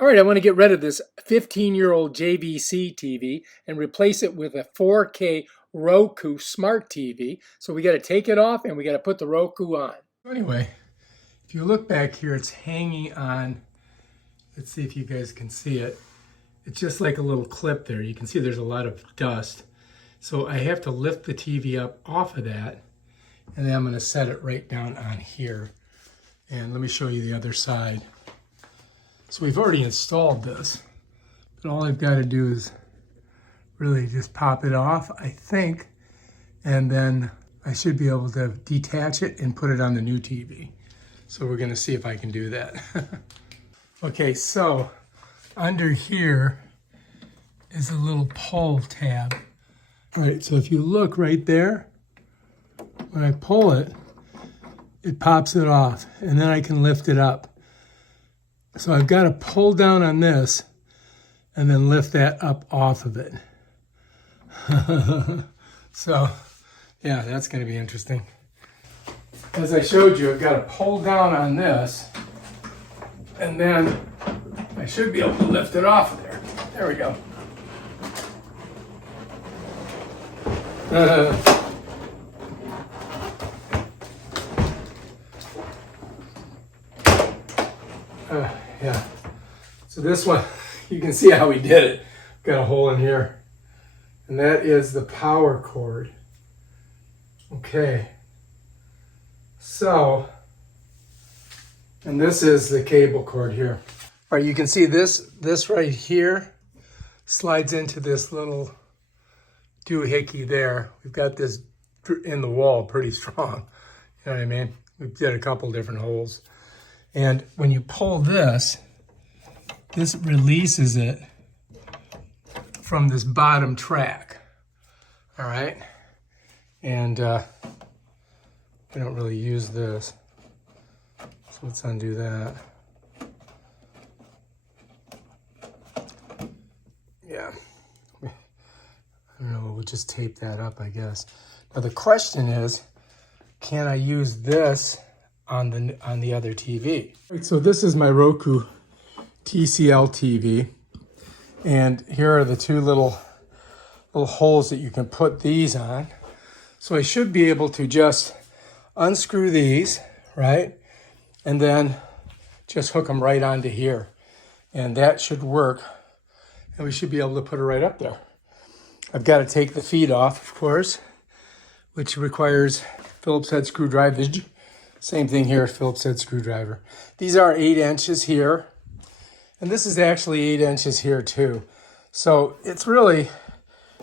All right, I want to get rid of this 15-year-old JVC TV and replace it with a 4K Roku smart TV. So we got to take it off and we got to put the Roku on. Anyway, if you look back here, it's hanging on. Let's see if you guys can see it. It's just like a little clip there. You can see there's a lot of dust. So I have to lift the TV up off of that, and then I'm going to set it right down on here. And let me show you the other side. So we've already installed this, but all I've got to do is really just pop it off, I think, and then I should be able to detach it and put it on the new TV. So we're going to see if I can do that. Okay, so under here is a little pull tab. All right, so if you look right there, when I pull it, it pops it off, and then I can lift it up. So I've got to pull down on this and then lift that up off of it. So, yeah, that's going to be interesting. As I showed you, I've got to pull down on this, and then I should be able to lift it off of there. There we go. Yeah, so this one, you can see how we did it. Got a hole in here, and that is the power cord. Okay, so, and this is the cable cord here. All right, you can see this right here slides into this little doohickey there. We've got this in the wall pretty strong, you know what I mean? We've did a couple different holes. And when you pull this releases it from this bottom track, all right? And we don't really use this, so let's undo that. Yeah, I don't know, we'll just tape that up, I guess. Now the question is, can I use this on the other TV? Right, so this is my Roku TCL TV, and here are the two little holes that you can put these on. So I should be able to just unscrew these, right, and then just hook them right onto here, and that should work, and we should be able to put it right up there. I've got to take the feet off, of course, which requires Phillips head screwdriver. Same thing here, Phillips head screwdriver. These are 8 inches here, and this is actually 8 inches here too. So it's really,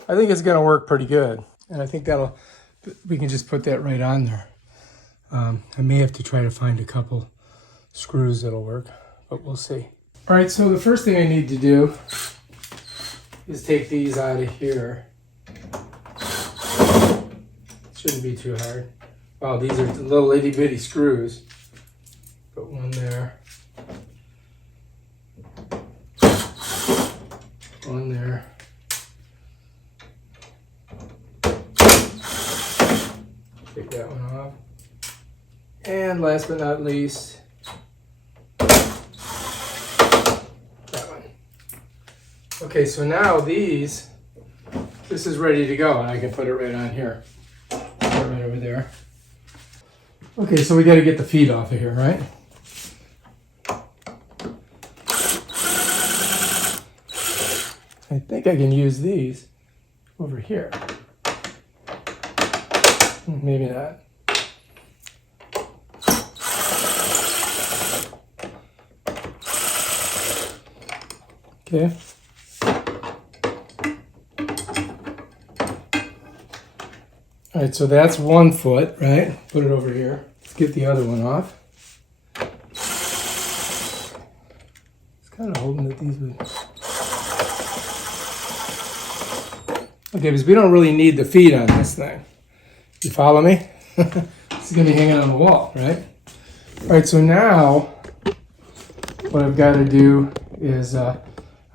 I think it's gonna work pretty good. And I think we can just put that right on there. I may have to try to find a couple screws that'll work, but we'll see. All right, so the first thing I need to do is take these out of here. Shouldn't be too hard. Wow, these are little itty bitty screws. Put one there. One there. Take that one off. And last but not least, that one. Okay, so now this is ready to go, and I can put it right on here. Put it right over there. Okay, so we got to get the feet off of here, right? I think I can use these over here. Maybe not. Okay. All right, so that's one foot, right? Put it over here. Let's get the other one off. It's kind of holding that these would... Okay, because we don't really need the feet on this thing. You follow me? This is going to be hanging on the wall, right? All right, so now what I've got to do is I've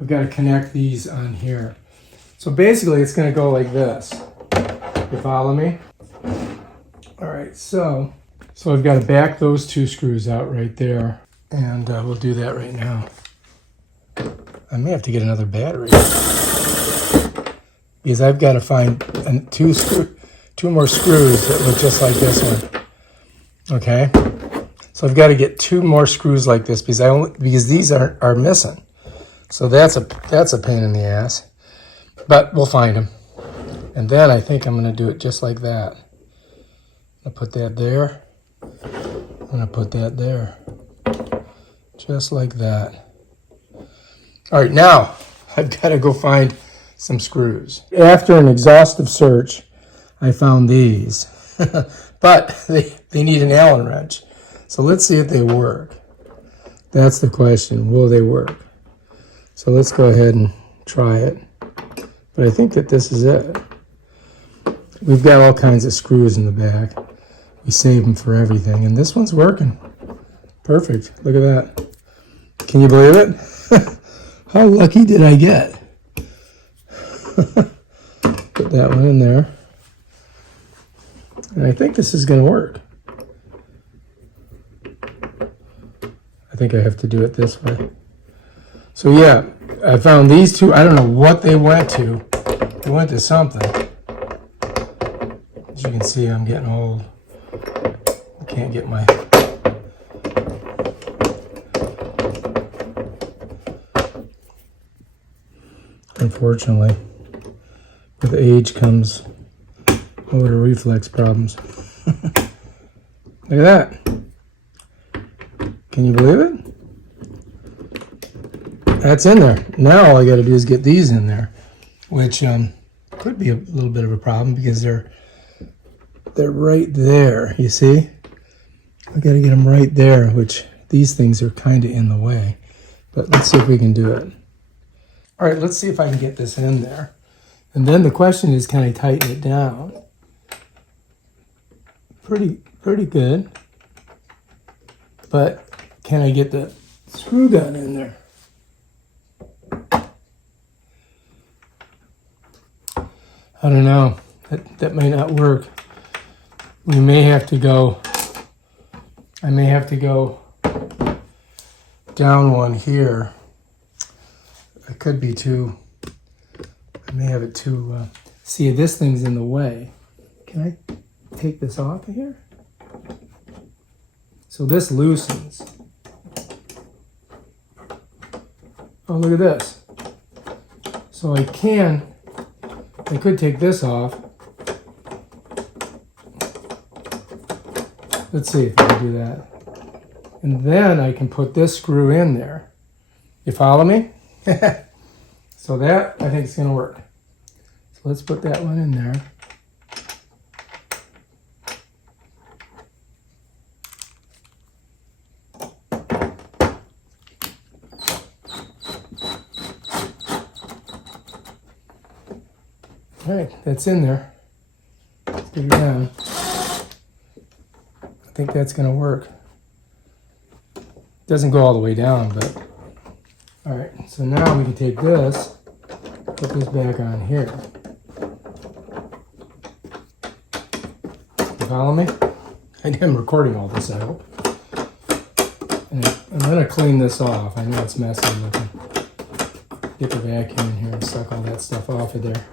got to connect these on here. So basically it's going to go like this. You follow me? All right, so I've got to back those two screws out right there, and we'll do that right now. I may have to get another battery because I've got to find two more screws that look just like this one. Okay, so I've got to get 2 more screws like this because these are missing. So that's a pain in the ass, but we'll find them. And then I think I'm going to do it just like that. I'll put that there. I'm going to put that there. Just like that. All right, now I've got to go find some screws. After an exhaustive search, I found these. But they need an Allen wrench. So let's see if they work. That's the question. Will they work? So let's go ahead and try it. But I think that this is it. We've got all kinds of screws in the back. We save them for everything. And this one's working. Perfect. Look at that. Can you believe it? How lucky did I get? Put that one in there. And I think this is going to work. I think I have to do it this way. So yeah, I found these 2. I don't know what they went to. They went to something. As you can see, I'm getting old. I can't get my... Unfortunately, with age comes motor reflex problems. Look at that. Can you believe it? That's in there. Now all I got to do is get these in there, which could be a little bit of a problem because they're right there. You see? I got to get them right there, which these things are kind of in the way. But let's see if we can do it. All right, let's see if I can get this in there. And then the question is, can I tighten it down? Pretty good. But can I get the screw gun in there? I don't know. That may not work. We may have to go... I may have to go down one here. I could be too... I may have it too... see, this thing's in the way. Can I take this off of here? So this loosens. Oh, look at this. So I could take this off. Let's see if I can do that. And then I can put this screw in there. You follow me? So that, I think, is going to work. So let's put that one in there. All right, that's in there. Let's get it down. I think that's going to work. Doesn't go all the way down, but all right. So now we can take this, put this back on here. You follow me? I'm recording all this, I hope. And I'm going to clean this off. I know it's messy looking. Get the vacuum in here and suck all that stuff off of there.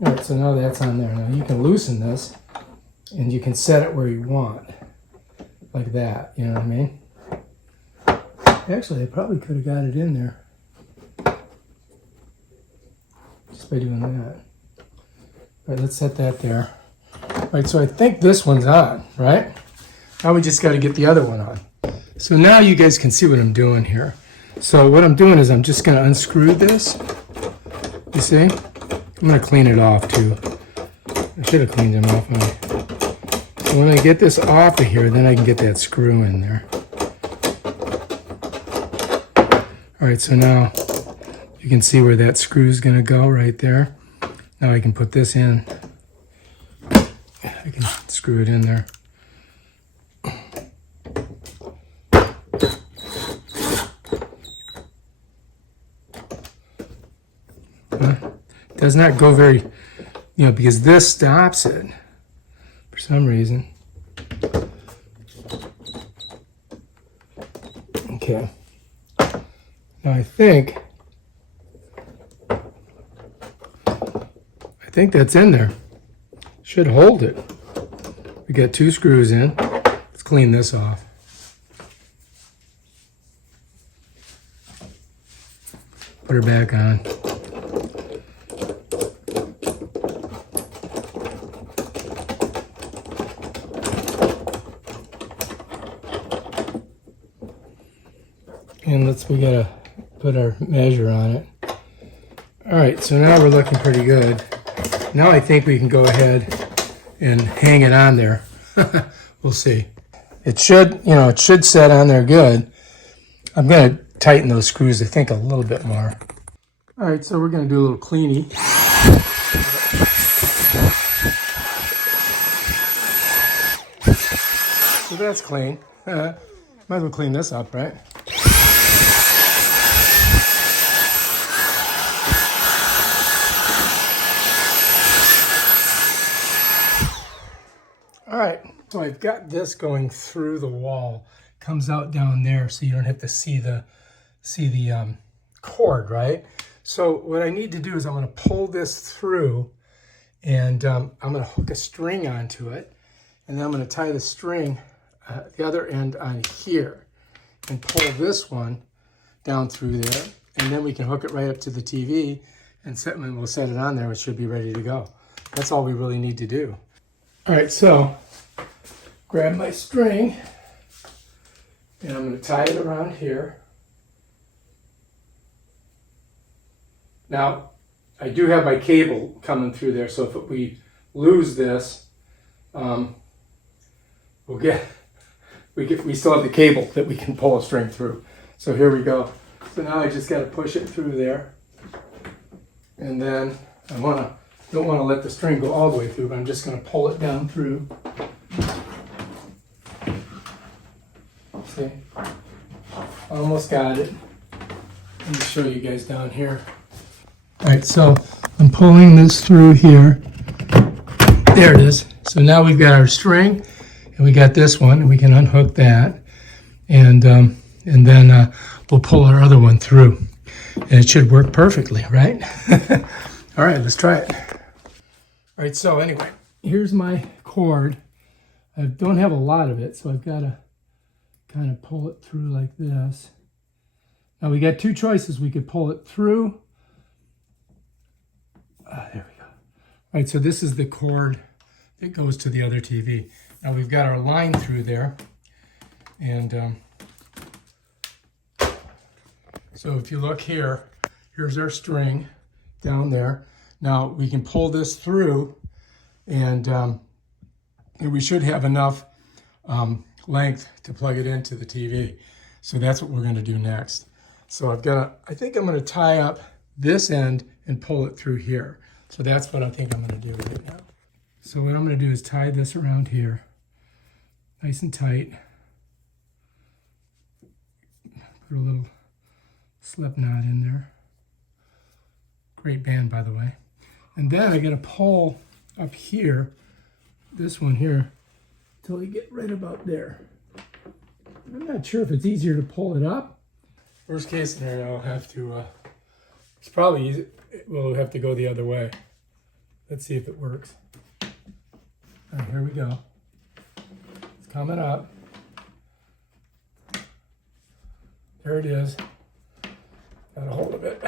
All right, so now that's on there. Now you can loosen this and you can set it where you want, like that, you know what I mean? Actually, I probably could have got it in there just by doing that. All right, let's set that there. All right, so I think this one's on, right? Now we just got to get the other one on. So now you guys can see what I'm doing here. So what I'm doing is I'm just going to unscrew this. You see? I'm going to clean it off too. I should have cleaned them off. So when I get this off of here, then I can get that screw in there. All right, so now you can see where that screw is going to go right there. Now I can put this in. I can screw it in there. Does not go very, because this stops it for some reason. Okay. Now I think think that's in there. Should hold it. We got 2 screws in. Let's clean this off. Put her back on. And we gotta put our measure on it. All right, so now we're looking pretty good. Now I think we can go ahead and hang it on there. We'll see. It should, it should set on there good. I'm gonna tighten those screws, I think, a little bit more. All right, so we're gonna do a little cleanie. So that's clean. Might as well clean this up, right? All right, so I've got this going through the wall. Comes out down there, so you don't have to see the cord, right? So what I need to do is I'm going to pull this through, and I'm going to hook a string onto it, and then I'm going to tie the string, the other end on here, and pull this one down through there, and then we can hook it right up to the TV, and we'll set it on there. It should be ready to go. That's all we really need to do. All right, so grab my string, and I'm going to tie it around here. Now, I do have my cable coming through there, so if we lose this, we still have the cable that we can pull a string through. So here we go. So now I just got to push it through there, and then I don't want to let the string go all the way through, but I'm just going to pull it down through. See? Almost got it. Let me show you guys down here. All right, so I'm pulling this through here. There it is. So now we've got our string, and we got this one, and we can unhook that, and then we'll pull our other one through, and it should work perfectly, right? All right, let's try it. All right, so anyway, here's my cord. I don't have a lot of it, so I've got to kind of pull it through like this. Now we got 2 choices. We could pull it through. There we go. All right, so this is the cord that goes to the other TV. Now we've got our line through there. And so if you look here, here's our string down there. Now we can pull this through, and we should have enough length to plug it into the TV. So that's what we're going to do next. So I think I'm going to tie up this end and pull it through here. So that's what I think I'm going to do right now. So what I'm going to do is tie this around here, nice and tight. Put a little slip knot in there. Great band, by the way. And then I got to pull up here, this one here, till you get right about there. I'm not sure if it's easier to pull it up. Worst case scenario, I'll have to, it's probably easy. We'll have to go the other way. Let's see if it works. All right, here we go. It's coming up. There it is. Got a hold of it.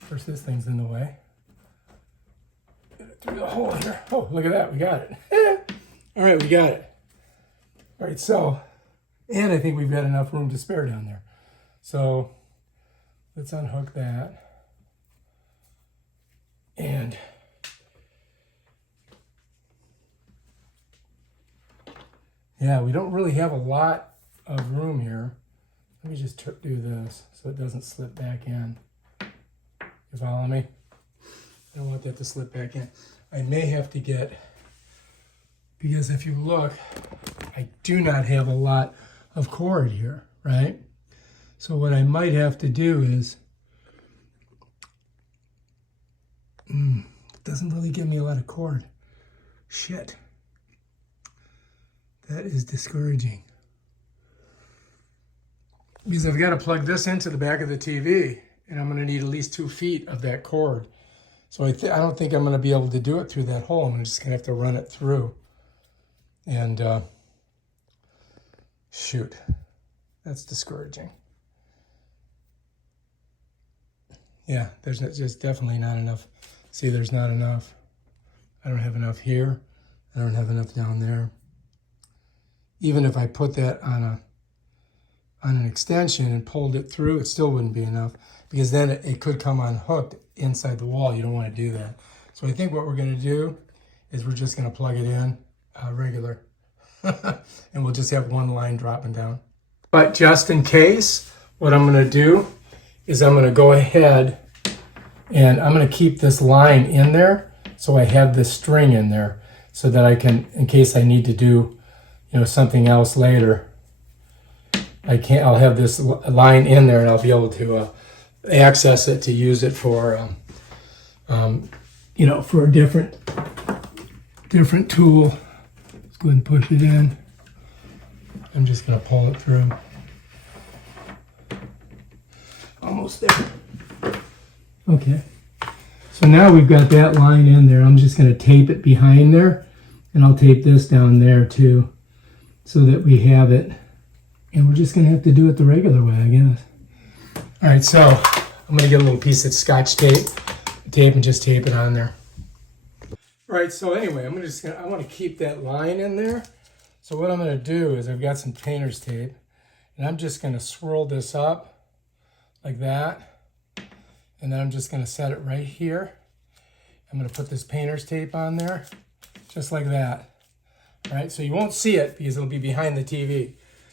First, this thing's in the way. Get it through the hole here. Oh, look at that. We got it. All right, we got it. All right, so, and I think we've got enough room to spare down there. So, let's unhook that. And yeah, we don't really have a lot of room here. Let me just do this so it doesn't slip back in. You follow me? I don't want that to slip back in. I may have to get, because if you look, I do not have a lot of cord here, right? So what I might have to do is, it doesn't really give me a lot of cord. Shit. That is discouraging. Because I've got to plug this into the back of the TV, and I'm going to need at least 2 feet of that cord. So I don't think I'm going to be able to do it through that hole. I'm just going to have to run it through. And shoot, that's discouraging. Yeah, there's just definitely not enough. See, there's not enough. I don't have enough here. I don't have enough down there. Even if I put that on an extension and pulled it through, it still wouldn't be enough, because then it could come unhooked inside the wall. You don't want to do that. So I think what we're going to do is we're just going to plug it in regular. And we'll just have one line dropping down. But just in case, what I'm going to do is I'm going to go ahead and I'm going to keep this line in there, so I have this string in there, so that I can, in case I need to do, something else later, I'll have this line in there and I'll be able to access it to use it for, for a different tool. Let's go ahead and push it in. I'm just going to pull it through. Almost there. Okay. So now we've got that line in there. I'm just going to tape it behind there, and I'll tape this down there too, so that we have it. And we're just going to have to do it the regular way, I guess. All right, so I'm going to get a little piece of Scotch tape and just tape it on there. All right, so anyway, I want to keep that line in there. So what I'm going to do is I've got some painter's tape, and I'm just going to swirl this up like that. And then I'm just going to set it right here. I'm going to put this painter's tape on there, just like that. All right, so you won't see it because it'll be behind the TV.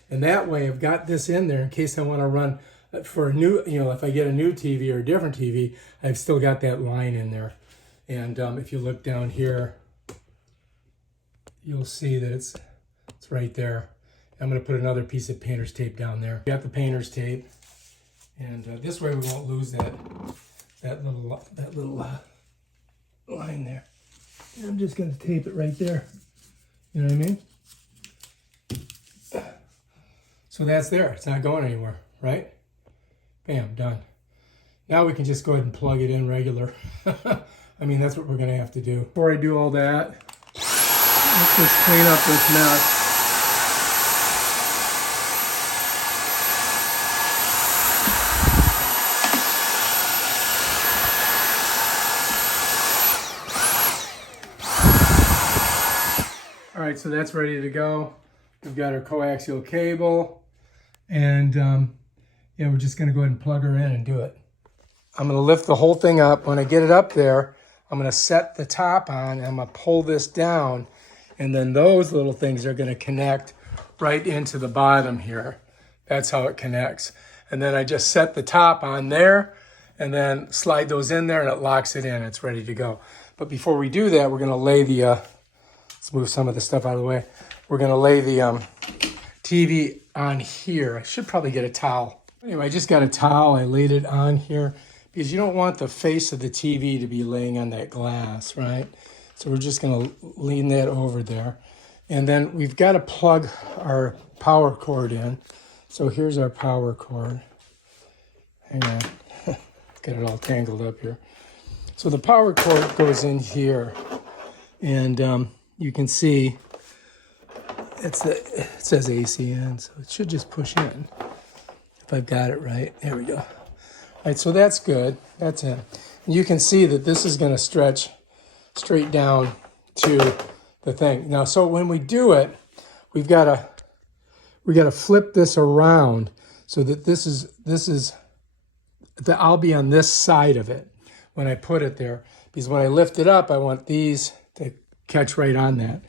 And that way I've got this in there in case I want to run for a new, if I get a new TV or a different TV, I've still got that line in there. And if you look down here, you'll see that it's right there. I'm going to put another piece of painter's tape down there. Got the painter's tape, and this way we won't lose that little line there. And I'm just going to tape it right there. You know what I mean? So that's there. It's not going anywhere, right? Bam, done. Now we can just go ahead and plug it in regular. I mean, that's what we're going to have to do. Before I do all that, let's just clean up this mess. All right, so that's ready to go. We've got our coaxial cable, and yeah, we're just going to go ahead and plug her in and do it. I'm going to lift the whole thing up. When I get it up there, I'm going to set the top on, and I'm going to pull this down, and then those little things are going to connect right into the bottom here. That's how it connects. And then I just set the top on there, and then slide those in there, and it locks it in. It's ready to go. But before we do that, we're going to lay the, let's move some of the stuff out of the way. We're going to lay the TV on here. I should probably get a towel. Anyway, I just got a towel. I laid it on here, because you don't want the face of the TV to be laying on that glass, right? So we're just going to lean that over there. And then we've got to plug our power cord in. So here's our power cord. Hang on. Got it all tangled up here. So the power cord goes in here. And you can see it says ACN, so it should just push in. If I've got it right. There we go. All right, so that's good. That's in. And you can see that this is going to stretch straight down to the thing. Now, so when we do it, we got to flip this around so that this is I'll be on this side of it when I put it there, because when I lift it up, I want these to catch right on that.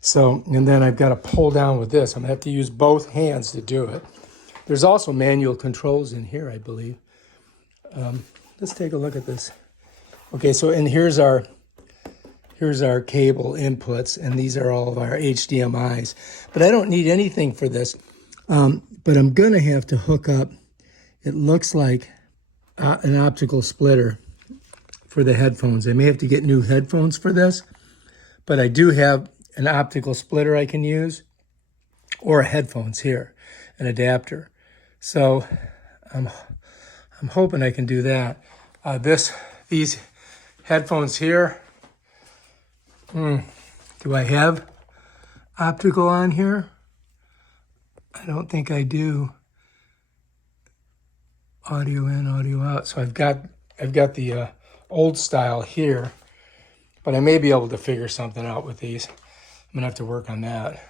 So, and then I've got to pull down with this. I'm going to have to use both hands to do it. There's also manual controls in here, I believe. Let's take a look at this. Okay, so and here's our cable inputs, and these are all of our HDMIs. But I don't need anything for this. But I'm going to have to hook up, it looks like, an optical splitter for the headphones. I may have to get new headphones for this, but I do have an optical splitter I can use, or headphones here, an adapter. So I'm hoping I can do that. These headphones here. Do I have optical on here? I don't think I do. Audio in, audio out. So I've got the old style here, but I may be able to figure something out with these. I'm gonna have to work on that.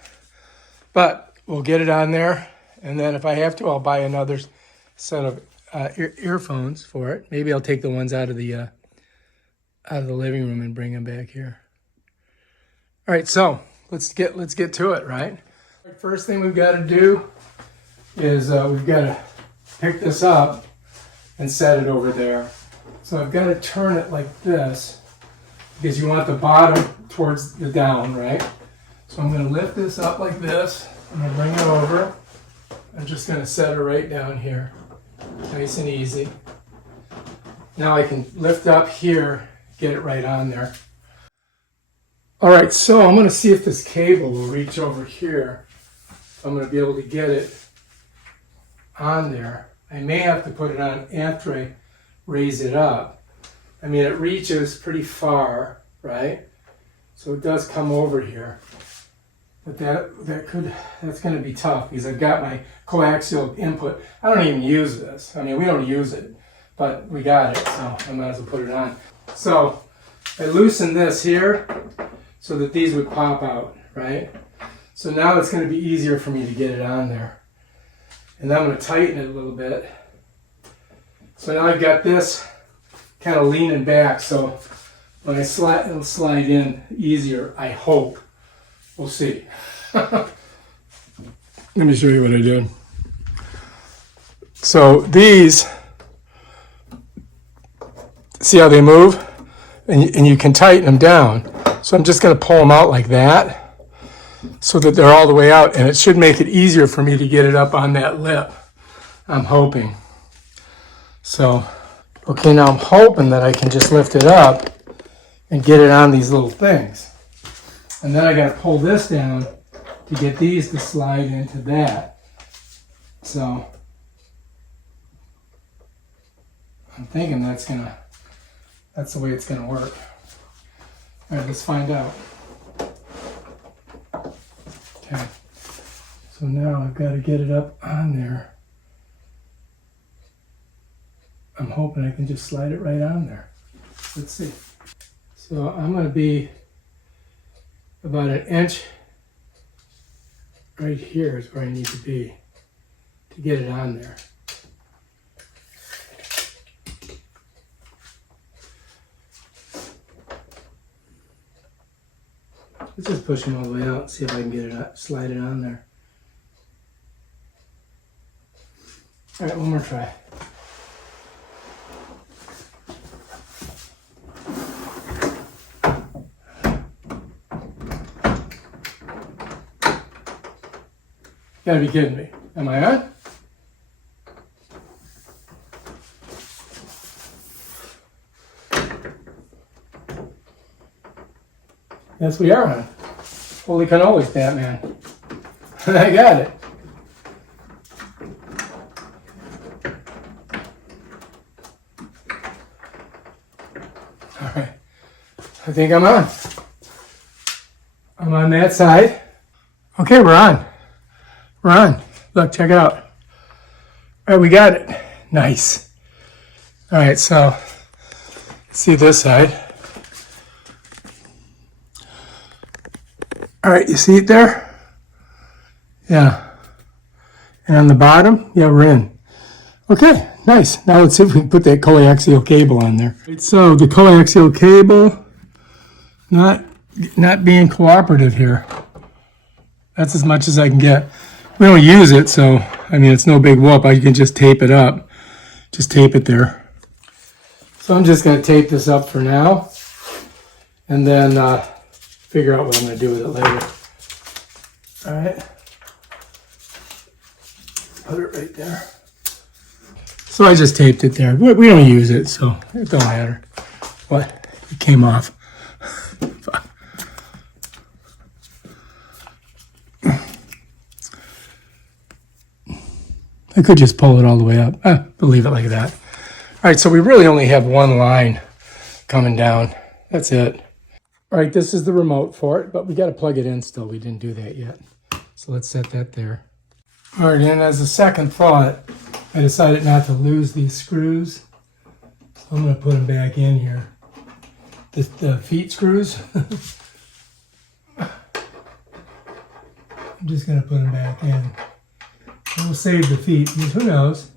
But we'll get it on there, and then if I have to, I'll buy another set of earphones for it. Maybe I'll take the ones out of the living room and bring them back here. All right, so let's get to it, right? First thing we've got to do is we've got to pick this up and set it over there. So I've got to turn it like this because you want the bottom towards the down, right? So I'm going to lift this up like this. I'm going to bring it over. I'm just going to set it right down here. Nice and easy. Now I can lift up here, get it right on there. All right, so I'm going to see if this cable will reach over here. I'm going to be able to get it on there. I may have to put it on after I raise it up. I mean, it reaches pretty far, right? So it does come over here. But that's going to be tough because I've got my coaxial input. I don't even use this. I mean, we don't use it, but we got it, so I might as well put it on. So I loosen this here so that these would pop out, right? So now it's going to be easier for me to get it on there. And then I'm going to tighten it a little bit. So now I've got this kind of leaning back, so when I slide, it'll slide in easier, I hope. We'll see. Let me show you what I did. So these, see how they move? And you can tighten them down. So I'm just going to pull them out like that so that they're all the way out, and it should make it easier for me to get it up on that lip. I'm hoping. So, okay, now I'm hoping that I can just lift it up and get it on these little things. And then I got to pull this down to get these to slide into that. So I'm thinking that's the way it's gonna work. All right, let's find out. Okay, so now I've got to get it up on there. I'm hoping I can just slide it right on there. Let's see. So I'm gonna be about an inch right here is where I need to be to get it on there. Let's just push them all the way out and see if I can get it out, slide it on there. All right, one more try. You gotta be kidding me. Am I on? Yes, we are on. Holy cannolis, Batman. I got it. All right. I think I'm on. I'm on that side. Okay, we're on. We're on. Look, check it out. All right, we got it. Nice. All right, so see this side. All right, you see it there? Yeah. And on the bottom, yeah, we're in. Okay, nice. Now let's see if we can put that coaxial cable on there. Right, so the coaxial cable, not being cooperative here. That's as much as I can get. We don't use it, so, I mean, it's no big whoop. I can just tape it up. Just tape it there. So I'm just going to tape this up for now, and then figure out what I'm going to do with it later. All right. Put it right there. So I just taped it there. We don't use it, so it don't matter. What? It came off. I could just pull it all the way up. We'll leave it like that. All right, so we really only have one line coming down. That's it. All right, this is the remote for it, but we got to plug it in still. We didn't do that yet. So let's set that there. All right, and as a second thought, I decided not to lose these screws. So I'm going to put them back in here. The feet screws. I'm just going to put them back in. We'll save the feet, because who knows?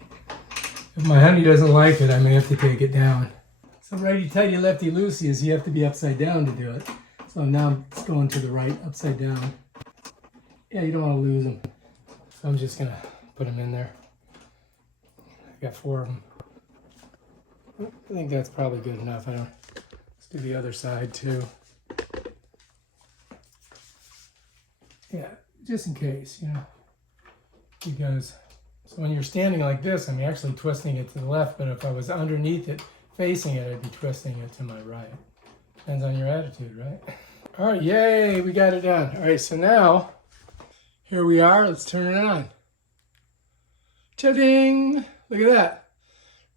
If my honey doesn't like it, I may have to take it down. So righty-tighty, lefty-loosey is you have to be upside down to do it. So now it's going to the right, upside down. Yeah, you don't want to lose them. So I'm just going to put them in there. I got 4 of them. I think that's probably good enough. Let's do the other side too. Yeah, just in case, you know. Because, so when you're standing like this, I'm actually twisting it to the left, but if I was underneath it, facing it, I'd be twisting it to my right. Depends on your attitude, right? All right, yay, we got it done. All right, so now, here we are. Let's turn it on. Cha-ding! Look at that.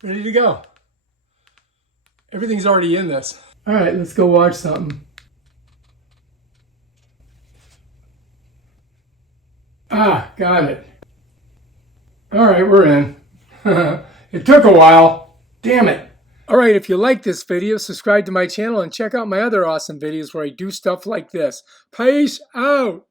Ready to go. Everything's already in this. All right, let's go watch something. Ah, got it. All right, we're in. It took a while. Damn it. All right, if you like this video, subscribe to my channel and check out my other awesome videos where I do stuff like this. Peace out.